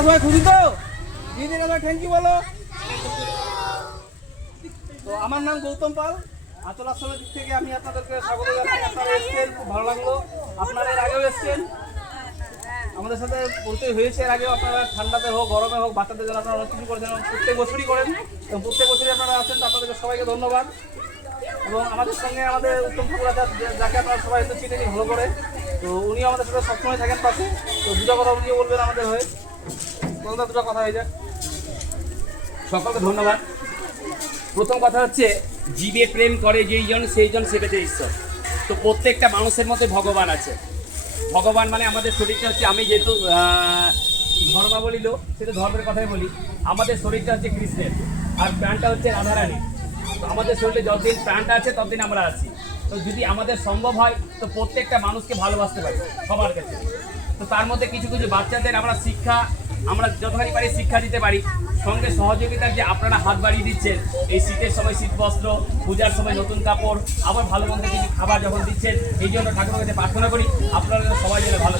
আপনারা সবাই খুশি তো? দিদির আবার থ্যাংক ইউ বলো। তো আমার নাম গৌতম পাল, আঁচল আশ্রমের দিক থেকে আমি আপনাদেরকে স্বাগত জানাই। আপনারা এসছেন, খুব ভালো লাগলো। আপনারা এর আগেও এসছেন, আমাদের সাথে পরিচয় হয়েছে এর আগেও। আপনারা ঠান্ডাতে হোক গরমে হোক বাচ্চাদের জন্য আপনারা অনেক কিছু করেছেন এবং প্রত্যেক বছরই করেন এবং প্রত্যেক বছরই আপনারা আছেন। তো আপনাদেরকে সবাইকে ধন্যবাদ। এবং আমাদের সঙ্গে আমাদের উত্তম ঠাকুর যাকে আপনারা সবাই হয়তো চিনেনি ভালো করে, তো উনিও আমাদের সাথে সবসময় থাকেন পাশে। তো দুটো কথা উনিও বলবেন আমাদের হয়ে, বলতে দুটো কথা হয়ে যাক। সকলকে ধন্যবাদ। প্রথম কথা হচ্ছে, জীবে প্রেম করে যেই জন সেই জন সেবেতে ঈশ্বর। তো প্রত্যেকটা মানুষের মধ্যে ভগবান আছে। ভগবান মানে আমাদের শরীরটা হচ্ছে, আমি যেহেতু ধর্মাবলী লোক, সেটা ধর্মের কথাই বলি। আমাদের শরীরটা হচ্ছে কৃষ্ণের আর প্রাণটা হচ্ছে রাধারানী। তো আমাদের শরীরে যতদিন প্রাণটা আছে ততদিন আমরা আছি। তো যদি আমাদের সম্ভব হয় তো প্রত্যেকটা মানুষকে ভালোবাসতে পারি সবার কাছে। তো তার মধ্যে কিছু কিছু বাচ্চাদের আমরা যতখানি পারি শিক্ষা দিতে পারি। সঙ্গে সহযোগিতার যে আপনারা হাত বাড়িয়ে দিচ্ছেন, এই শীতের সময় শীত বস্ত্র, পূজার সময় নতুন কাপড়, আবার ভালো মন্দ কিছু খাবার যখন দিচ্ছেন, এই জন্য ঠাকুরের কাছে প্রার্থনা করি আপনারা সবাই যেন ভালো